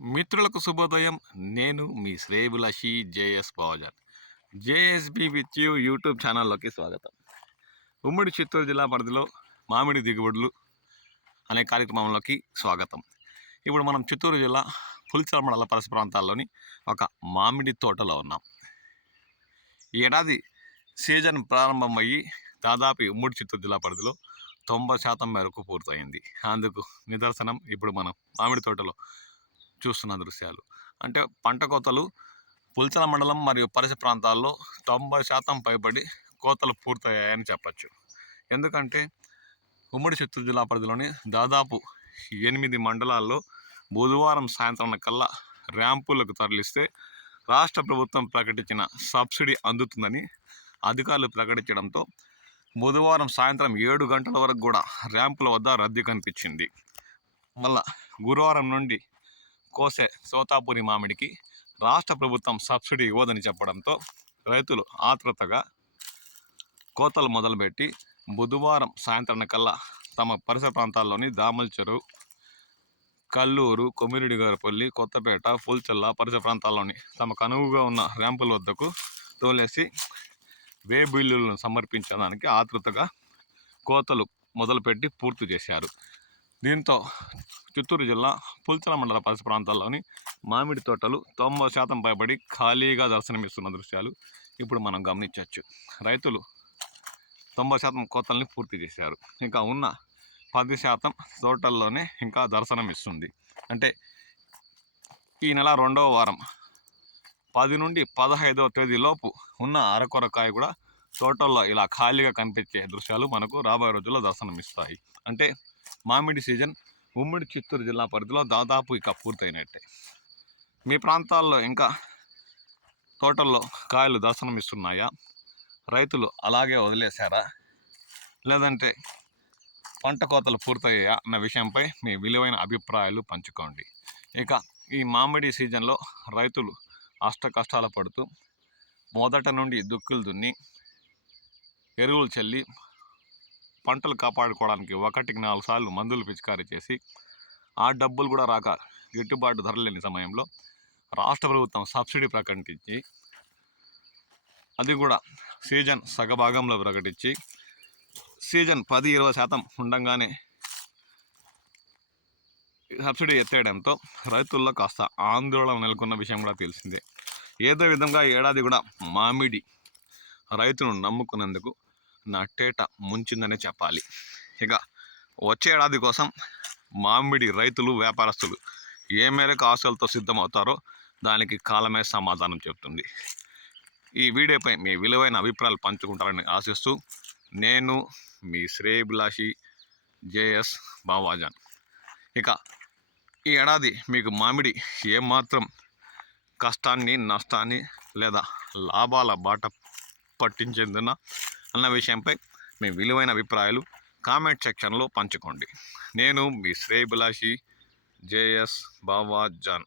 మిత్రులకు శుభోదయం. నేను మీ శ్రేయభిలాషి JS Bavajan. JSB with you YouTube ఛానల్లోకి స్వాగతం. ఉమ్మడి చిత్తూరు జిల్లా పరిధిలో మామిడి దిగుబడులు అనే కార్యక్రమంలోకి స్వాగతం. ఇప్పుడు మనం చిత్తూరు జిల్లా పులిచెర్ల మండల పరిసర ప్రాంతాల్లోని ఒక మామిడి తోటలో ఉన్నాం. ఈ ఏడాది సీజన్ ప్రారంభమయ్యి దాదాపు ఉమ్మడి చిత్తూరు జిల్లా పరిధిలో 90% మేరకు పూర్తయింది. అందుకు నిదర్శనం ఇప్పుడు మనం మామిడి తోటలో చూస్తున్న దృశ్యాలు. అంటే పంట కోతలు పులిచెర్ల మండలం మరియు పరిసర ప్రాంతాల్లో 90% పైబడి కోతలు పూర్తయ్యాయని చెప్పచ్చు. ఎందుకంటే ఉమ్మడి చిత్తూరు జిల్లా పరిధిలోని దాదాపు 8 మండలాల్లో బుధవారం సాయంత్రం కల్లా ర్యాంపులకు తరలిస్తే రాష్ట్ర ప్రభుత్వం ప్రకటించిన సబ్సిడీ అందుతుందని అధికారులు ప్రకటించడంతో బుధవారం సాయంత్రం 7 గంటల వరకు కూడా ర్యాంపుల వద్ద రద్దీ కనిపించింది. మళ్ళా గురువారం నుండి కోసే సోతాపురి మామిడికి రాష్ట్ర ప్రభుత్వం సబ్సిడీ ఇవ్వదని చెప్పడంతో రైతులు ఆతృతగా కోతలు మొదలుపెట్టి బుధవారం సాయంత్రం కల్లా తమ పరిసర ప్రాంతాల్లోని దామల చెరువు, కల్లూరు, కొమిరెడ్డిగారిపల్లి, కొత్తపేట, పులిచెర్ల పరిసర ప్రాంతాల్లోని తమకు అనువుగా ఉన్న ర్యాంపుల వద్దకు తోలేసి వే బిల్లులను సమర్పించడానికి ఆతృతగా కోతలు మొదలుపెట్టి పూర్తి చేశారు. దీంతో చిత్తూరు జిల్లా పులిచెర్ల మండల పరిసర ప్రాంతాల్లోని మామిడి తోటలు 90% పైబడి ఖాళీగా దర్శనమిస్తున్న దృశ్యాలు ఇప్పుడు మనం గమనించవచ్చు. రైతులు 90% కోతల్ని పూర్తి చేశారు. ఇంకా ఉన్న 10% తోటల్లోనే ఇంకా దర్శనం ఇస్తుంది. అంటే ఈ నెల 2వ వారం 10 నుండి 15వ తేదీలోపు ఉన్న అరకొరకాయ కూడా తోటల్లో ఇలా ఖాళీగా కనిపించే దృశ్యాలు మనకు రాబోయే రోజుల్లో దర్శనమిస్తాయి. అంటే మామిడి సీజన్ ఉమ్మడి చిత్తూరు జిల్లా పరిధిలో దాదాపు ఇక పూర్తయినట్టే. మీ ప్రాంతాల్లో ఇంకా తోటల్లో కాయలు దర్శనమిస్తున్నాయా? రైతులు అలాగే వదిలేశారా? లేదంటే పంట కోతలు పూర్తయ్యాయా అన్న విషయంపై మీ విలువైన అభిప్రాయాలు పంచుకోండి. ఇక ఈ మామిడి సీజన్లో రైతులు కష్టాలు పడుతూ మొదట నుండి దుక్కులు దున్ని ఎరువులు చల్లి పంటలు కాపాడుకోవడానికి 1-4 సార్లు మందులు పిచికారీ చేసి ఆ డబ్బులు కూడా రాక గిట్టుబాటు ధర లేని సమయంలో రాష్ట్ర ప్రభుత్వం సబ్సిడీ ప్రకటించి అది కూడా సీజన్ సగభాగంలో ప్రకటించి సీజన్ 10-20% ఉండగానే సబ్సిడీ ఎత్తేయడంతో రైతుల్లో కాస్త ఆందోళన నెలకొన్న విషయం కూడా తెలిసిందే. ఏదో విధంగా ఏడాది కూడా మామిడి రైతును నమ్ముకున్నందుకు నట్టేట ముంచిందనే చెప్పాలి. ఇక వచ్చే ఏడాది కోసం మామిడి రైతులు, వ్యాపారస్తులు ఏ మేరకు ఆశలతో సిద్ధమవుతారో దానికి కాలమే సమాధానం చెప్తుంది. ఈ వీడియోపై మీ విలువైన అభిప్రాయాలు పంచుకుంటారని ఆశిస్తూ నేను మీ శ్రేయభిలాషి జేఎస్ బావాజాన్. ఇక ఈ ఏడాది మీకు మామిడి ఏమాత్రం కష్టాన్ని, నష్టాన్ని లేదా లాభాల బాట పట్టించేందున అన్న విషయంపై మీ విలువైన అభిప్రాయాలు కామెంట్ సెక్షన్లో పంచుకోండి. నేను మీ శ్రేయభిలాషి జేఎస్ బావాజాన్.